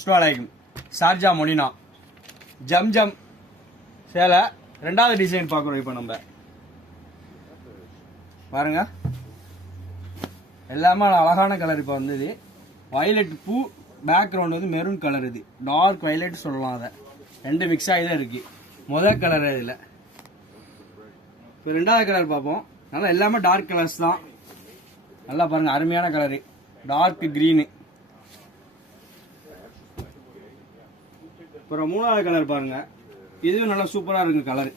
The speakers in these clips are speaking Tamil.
अस्सलामुअलैकुम ஷார்ஜா மொனினா ஜம் ஜம் சேலை ரெண்டாவது டிசைன் பார்க்குறோம். இப்போ நம்ம பாருங்க, எல்லாமே அழகான கலர். இப்போ வந்தது வயலட் பூ, பேக்ரவுண்ட் வந்து மெரூன் கலர். இது டார்க் வயலட் சொல்லலாம். அதை ரெண்டு மிக்ஸ் ஆகி தான் இருக்கு. முதல் கலர் இதில். இப்போ ரெண்டாவது கலர் பார்ப்போம். நல்லா எல்லாமே டார்க் கலர்ஸ் தான். நல்லா பாருங்க, அருமையான கலரு, டார்க் கிரீனு. அப்புறம் மூணாவது கலர் பாருங்க, இதுவும் நல்லா சூப்பரா இருக்கு கலர்.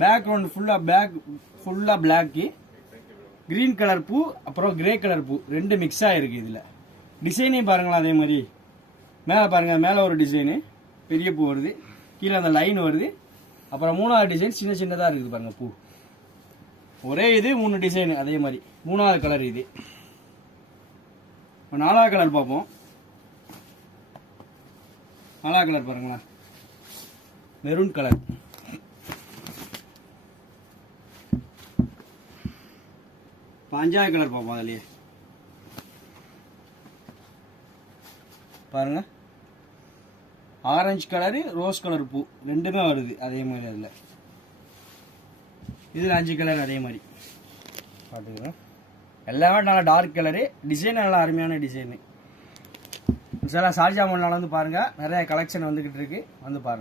பேக்ரவுண்ட் ஃபுல்லா பிளாக், கிரீன் கலர் பூ, அப்புறம் கிரே கலர் பூ ரெண்டு மிக்ஸ் ஆயிருக்கு. இதுல டிசைனையும் பாருங்களா, அதே மாதிரி மேல பாருங்க, மேல ஒரு டிசைனு பெரிய பூ வருது, கீழே அந்த லைன் வருது. அப்புறம் மூணாவது டிசைன் சின்ன சின்னதா இருக்குது பாருங்க பூ. ஒரே இது மூணு டிசைன் அதே மாதிரி. மூணாவது கலர் இது. நாலாவது கலர் பார்ப்போம். நாலாவது கலர் பாருங்களா, மெரூன் கலர். அஞ்சாவது கலர் பார்ப்போம். அதுலயே பாருங்க, ஆரஞ்சு கலரு, ரோஸ் கலர் பூ ரெண்டுமே வருது அதே மாதிரி. அதில் இதில் 5 கலர் அதே மாதிரி பார்த்துக்கிறோம். எல்லாமே நல்லா டார்க் கலரு. டிசைன் நல்லா அருமையான டிசைனு. சில ஷார்ஜா மொனினால வந்து பாருங்க, நிறைய கலெக்ஷன் வந்துகிட்டு இருக்கு, வந்து பாருங்க.